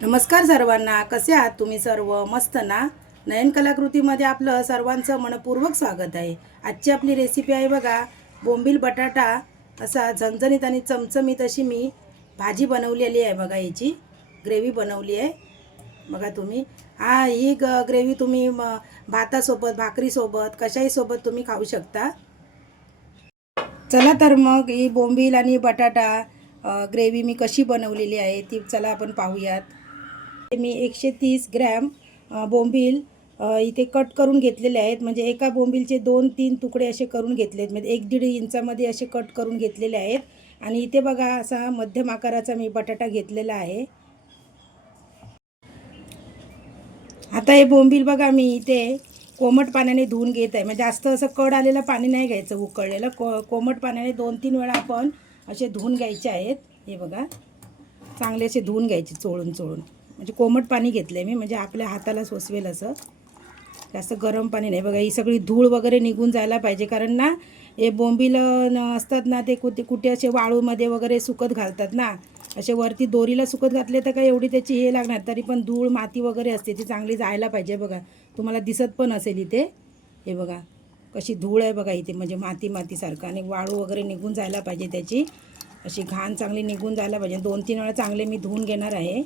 नमस्कार सर्वांना, कसे आहात तुम्ही सर्व? मस्त ना? नयन कलाकृतीमध्ये आपलं सर्वांचं मनपूर्वक स्वागत आहे. आजची आपली रेसिपी आहे बघा, बोंबील बटाटा असा झणझणीत आणि चमचमीत अशी मी भाजी बनवलेली आहे बघा. याची ग्रेव्ही बनवली आहे बघा तुम्ही. ही ग्रेव्ही तुम्ही भातासोबत, भाकरीसोबत, कशाही सोबत तुम्ही खाऊ शकता. चला तर मग ही बोंबील आणि बटाटा ग्रेव्ही मी कशी बनवलेली आहे ती चला आपण पाहूयात. मी 130 ग्रॅम बोंबील इथे कट करून घेतलेले आहेत. म्हणजे एका बोंबीलचे 2-3 तुकडे असे करून घेतले आहेत. म्हणजे 1-1.5 इंचामध्ये असे कट करून घेतलेले आहेत. आणि इथे बघा असा मध्यम आकाराचा मी बटाटा घेतलेला आहे. आता हे बोंबील बघा मी इथे कोमट पाण्याने धुवून घेत आहे. म्हणजे जास्त असं कड आलेलं पाणी नाही घ्यायचं, उकळलेलं कोमट पाण्याने 2-3 वेळा आपण असे धुवून घ्यायचे आहेत. हे बघा चांगले असे धुवून घ्यायचे चोळून चोळून. म्हणजे कोमट पाणी घेतलं आहे मी, म्हणजे आपल्या हाताला सोसवेल असं. जास्त गरम पाणी नाही. बघा ही सगळी धूळ वगैरे निघून जायला पाहिजे, कारण ना हे बोंबील असतात ना ते कुठे असे वाळूमध्ये वगैरे सुकत घालतात ना. असे वरती दोरीला सुकत घातले तर काय एवढी त्याची हे लागणार, तरी पण धूळ माती वगैरे असते ती चांगली जायला पाहिजे. बघा तुम्हाला दिसत पण असेल इथे. हे बघा कशी धूळ आहे बघा इथे, म्हणजे मातीसारखं. आणि वाळू वगैरे निघून जायला पाहिजे त्याची, अशी घाण चांगली निघून जायला पाहिजे. 2-3 वेळा चांगले मी धुवून घेणार आहे.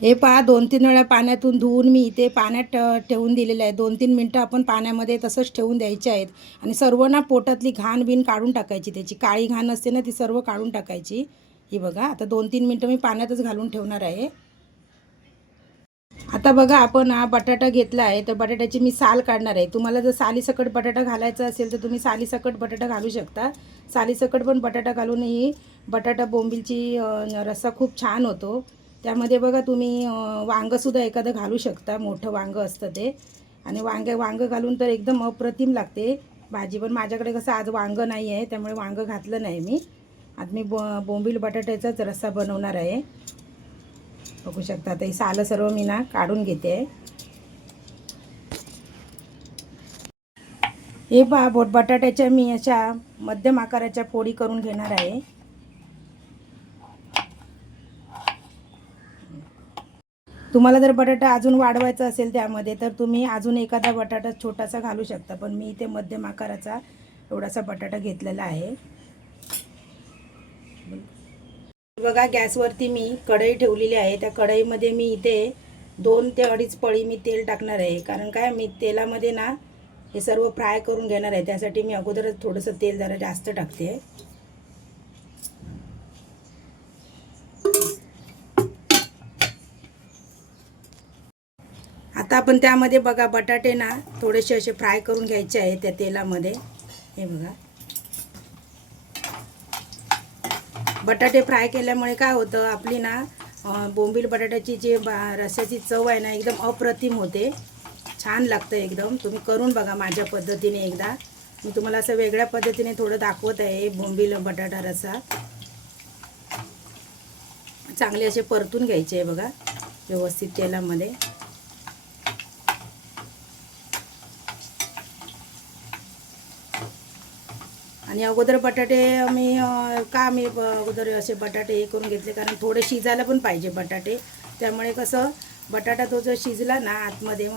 हे पहा 2-3 वेळा पाण्यातून धुवून मी इथे पाण्यात ठेवून दिलेलं आहे. 2-3 मिनटं आपण पाण्यामध्ये तसंच ठेवून द्यायचे आहेत. आणि सर्व ना पोटातली घाण बिन काढून टाकायची, त्याची काळी घाण असते ना ती सर्व काढून टाकायची. ही बघा आता 2-3 मिनटं मी पाण्यातच घालून ठेवणार आहे. आता बघा आपण हा बटाटा घेतला आहे, तर बटाट्याची मी साल काढणार आहे. तुम्हाला जर सालीसकट बटाटा घालायचा असेल तर तुम्ही सालीसकट बटाटा घालू शकता. सालीसकट पण बटाटा घालून ही बटाटा बोंबीलची रस्सा खूप छान होतो. त्यामध्ये बघा तुम्ही वांगंसुद्धा एखादं घालू शकता, मोठं वांगं असतं ते. आणि वांगं घालून तर एकदम अप्रतिम लागते भाजी. पण माझ्याकडे कसं आज वांगं नाही आहे, त्यामुळे वांगं घातलं नाही मी. आज मी बोंबील बटाट्याचाच रस्सा बनवणार आहे. बघू शकता आता ही सालं सर्व मी ना काढून घेते. हे पहा बटाट्याच्या मी अशा मध्यम आकाराच्या फोडी करून घेणार आहे. तुम्हाला जर बटाटा अजून वाढवायचा असेल त्यामध्ये तर तुम्ही अजून एखादा बटाटा छोटासा घालू शकता, पण मी इथे मध्यम आकाराचा एवढासा बटाटा घेतलेला आहे. बघा गॅसवरती मी कढई ठेवलेली आहे. त्या कढईमध्ये मी इथे 2 ते 2.5 पळी मी तेल टाकणार आहे. कारण काय मी तेलामध्ये ना हे सर्व फ्राय करून घेणार आहे, त्यासाठी मी अगोदरच थोडंसं तेल जरा जास्त टाकते. आता आपण त्यामध्ये बघा बटाटे ना थोडेसे असे फ्राय करून घ्यायचे आहे त्या तेलामध्ये. हे बघा बटाटे फ्राय केल्यामुळे काय होतं, आपली ना बोंबील बटाट्याची जी रस्स्याची चव आहे ना एकदम अप्रतिम होते, छान लागतं एकदम. तुम्ही करून बघा माझ्या पद्धतीने एकदा. मी तुम्हाला असं वेगळ्या पद्धतीने थोडं दाखवत आहे बोंबील बटाटा रस्सा. चांगले असे परतून घ्यायचे आहे बघा व्यवस्थित तेलामध्ये. आणि अगोदर बटाटे मी अगोदर असे बटाटे हे करून घेतले, कारण थोडे शिजायला पण पाहिजे बटाटे. त्यामुळे कसं बटाटा तो जर शिजला ना आतमध्ये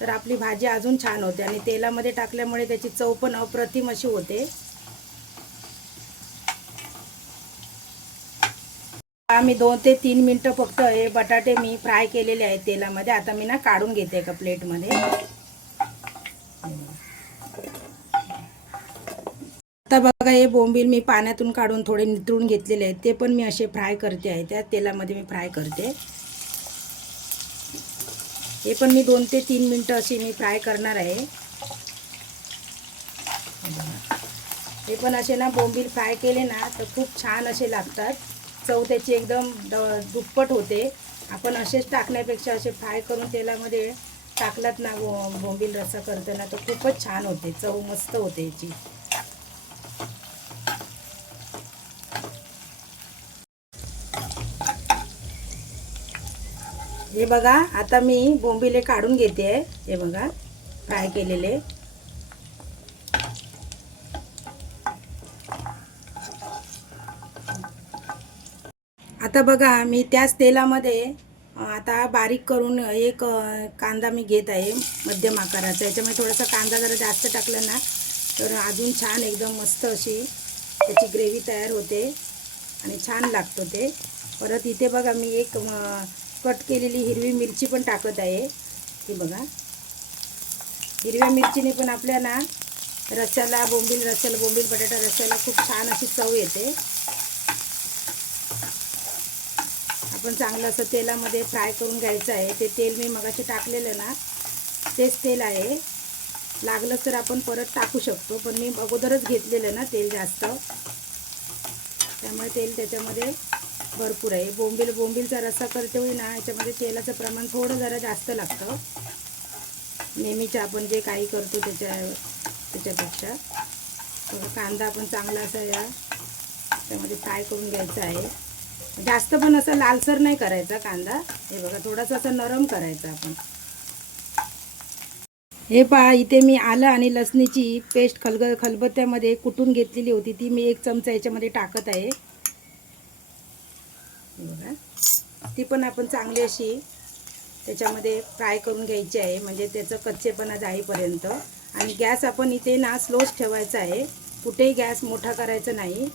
तर आपली भाजी अजून छान होते. आणि तेलामध्ये टाकल्यामुळे त्याची चव पण अप्रतिम अशी होते. मी 2 ते 3 मिनटं फक्त हे बटाटे मी फ्राय केलेले आहेत तेलामध्ये. आता मी ना काढून घेते एका प्लेटमध्ये. आता बघा हे बोंबील मी पाण्यातून काढून थोडे नितळून घेतलेले आहेत, ते पण मी असे फ्राय करते आहे. त्या तेलामध्ये मी फ्राय करते. हे पण मी 2 ते 3 मिनटं अशी मी फ्राय करणार आहे. हे पण असे ना बोंबील फ्राय केले ना तर खूप छान असे लागतात. चव त्याची एकदम दुप्पट होते. आपण असेच टाकण्यापेक्षा असे फ्राय करून तेलामध्ये टाकलात ना बोंबील रस्सा करताना तर खूपच छान होते, चव मस्त होते याची. हे बघा आता मी बोंबिले काढून घेते आहे. हे बघा फ्राय केलेले. आता बघा मी त्याच तेलामध्ये आता बारीक करून एक कांदा मी घेत आहे मध्यम आकाराचा. याच्यामुळे थोडासा कांदा जरा जास्त टाकला ना तर अजून छान एकदम मस्त अशी त्याची ग्रेव्ही तयार होते आणि छान लागतो ते. परत इथे बघा मी एक कट केलेली हिरवी मिरची पण टाकत आहे. हे बघा, हिरव्या मिरचीने पण आपल्या ना रस्स्याला, बोंबील बटाटा रस्स्याला खूप छान अशी चव येते. आपण चांगलं असं तेलामध्ये फ्राय करून घ्यायचं आहे. ते तेल मी मगाशी टाकलेलं ना तेच तेल आहे. लागलं तर आपण परत टाकू शकतो, पण मी अगोदरच घेतलेलं ना तेल जास्त, त्यामुळे तेल त्याच्यामध्ये भरपूर आहे. बोंबीलचा रस्सा करते होई ना याच्यामध्ये तेलाचं प्रमाण थोडं जरा जास्त लागतं नेहमीचं आपण जे काही करतो त्याच्यापेक्षा. कांदा आपण चांगला असा त्यामध्ये फ्राय करून घ्यायचा आहे. जास्त पण असं लालसर नाही करायचा कांदा. हे बघा, थोडासा असा नरम करायचा आपण. हे पहा, इथे मी आलं आणि लसणीची पेस्ट खलबत्त्यामध्ये कुटून घेतलेली होती, ती मी 1 चमचा याच्यामध्ये टाकत आहे. हे बघा, ती पण आपण चांगली अशी त्याच्यामध्ये फ्राय करून घ्यायची आहे, म्हणजे त्याचं कच्चेपणा जाईपर्यंत. आणि गॅस आपण इथे ना स्लोच ठेवायचा आहे, कुठेही गॅस मोठा करायचा नाही.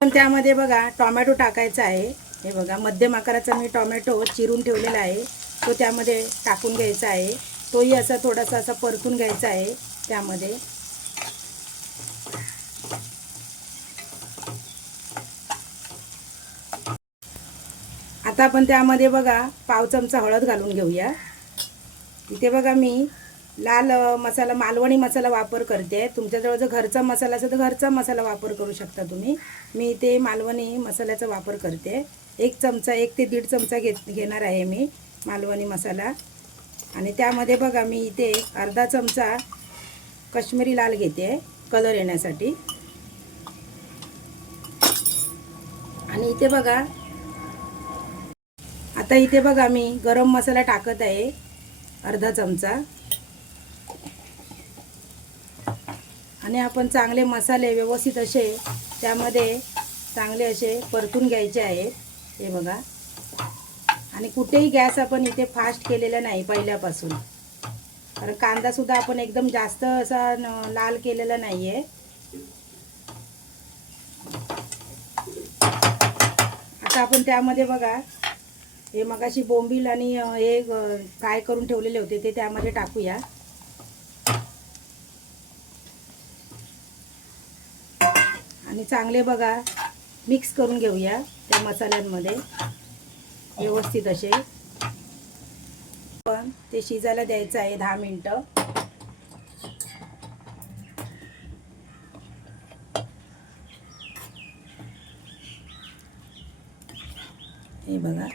पण त्यामध्ये बघा टोमॅटो टाकायचा आहे. हे बघा, मध्यम आकाराचा मी टोमॅटो चिरून ठेवलेला आहे, तो त्यामध्ये टाकून घ्यायचा आहे. तोही असा थोडासा असा परतून घ्यायचा आहे त्यामध्ये. आता आपण त्यामध्ये बघा पाव चमचा हळद घालून घेऊया. इथे बघा मी लाल मसाला, मालवणी मसाला वापर करते. तुमच्याजवळ जर घरचा मसाला असेल तर घरचा मसाला वापर करू शकता तुम्ही. मी इथे मालवणी मसाल्याचा वापर करते. 1 चमचा, 1 ते 1.5 चमचा घेणार आहे मी मालवणी मसाला. आणि त्यामध्ये बघा मी इथे अर्धा चमचा काश्मीरी लाल घेते कलर येण्यासाठी. आणि इथे बघा, आता इथे बघा मी गरम मसाला टाकत आहे अर्धा चमचा. आणि आपण चांगले मसाले व्यवस्थित असे त्यामध्ये चांगले असे परतून घ्यायचे आहेत. हे बघा, आणि कुठेही गॅस आपण इथे फास्ट केलेला नाही पहिल्यापासून, कारण कांदासुद्धा आपण एकदम जास्त असा लाल केलेला नाही आहे. आता आपण त्यामध्ये बघा हे मगाशी बोंबील आणि हे फ्राय करून ठेवलेले होते ते त्यामध्ये टाकूया. आणि चांगले बघा मिक्स करून घेऊया त्या मसाल्यांमध्ये व्यवस्थित असे. पण ते शिजायला द्यायचं आहे 10 मिनिटं. हे बघा,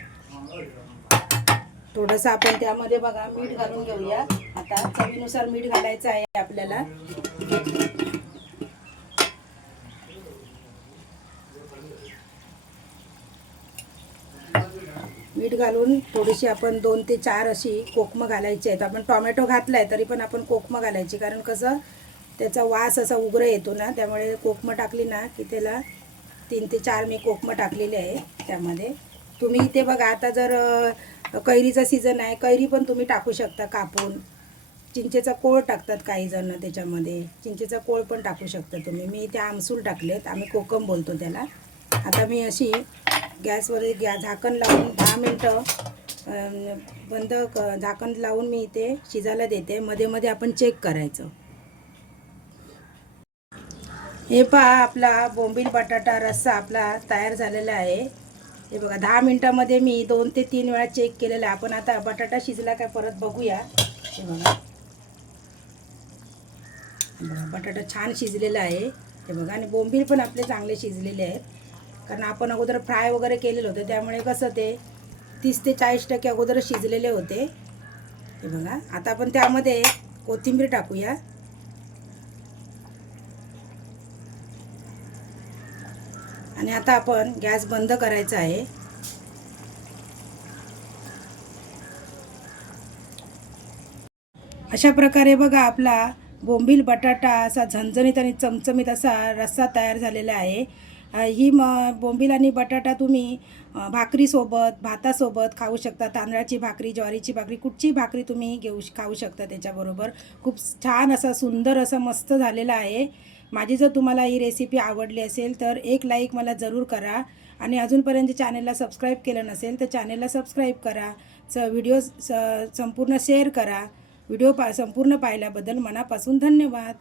थोडंसं आपण त्यामध्ये बघा मीठ घालून घेऊया. आता चवीनुसार मीठ घालायचं आहे आपल्याला. मीठ घालून थोडीशी आपण 2 ते 4 अशी कोकमं घालायची आहेत. आपण टोमॅटो घातलाय तरी पण आपण कोकमं घालायची, कारण कसं त्याचा वास असा उग्र येतो ना, त्यामुळे कोकमं टाकली ना की त्याला 3 ते 4 मी कोकमं टाकलेले आहे त्यामध्ये. तुम्ही इथे बघा, आता जर कैरीचा सीझन आहे, कैरी पण तुम्ही टाकू शकता कापून. चिंचेचा कोळ टाकतात काही जण त्याच्यामध्ये, चिंचेचा कोळ पण टाकू शकता तुम्ही. मी इथे आमसूल टाकलेत, आम्ही कोकम बोलतो त्याला. आता मी अशी गॅसवर झाकण लावून 10 मिनटं झाकण लावून मी इथे शिजायला देते. मध्ये मध्ये आपण चेक करायचं. हे पहा, आपला बोंबील बटाटा रस्सा आपला तयार झालेला आहे. हे बघा, 10 मिनटामध्ये मी 2 ते 3 वेळा चेक केलेला आहे. आपण आता बटाटा शिजला काय परत बघूया. हे बघा, बटाटा छान शिजलेला आहे. हे बघा, आणि बोंबील पण आपले चांगले शिजलेले आहेत, कारण आपण अगोदर फ्राय वगैरे केलेलं होतं, त्यामुळे कसं ते 30 ते 40% अगोदर शिजलेले होते. हे बघा, आता आपण त्यामध्ये कोथिंबीर टाकूया. आणि आता आपण गॅस बंद करायचा आहे. अशा प्रकारे बघा आपला बोंबील बटाटा असा झणझणीत आणि चमचमीत असा रस्सा तयार झालेला आहे. ही बोंबील आणि बटाटा तुम्ही भाकरीसोबत भातासोबत खाऊ शकता. तांदळाची भाकरी, ज्वारीची भाकरी, कुठची भाकरी तुम्ही खाऊ शकता त्याच्याबरोबर. खूप छान असा सुंदर असा मस्त झालेला आहे. माझी जर तुम्हाला ही रेसिपी आवडली असेल तर एक लाईक मला जरूर करा आणि अजूनपर्यंत चॅनलला सबस्क्राईब केलं नसेल तर चॅनलला सबस्क्राईब करा. व्हिडिओ संपूर्ण शेअर करा. व्हिडिओ संपूर्ण पाहिल्याबद्दल मनापासून धन्यवाद.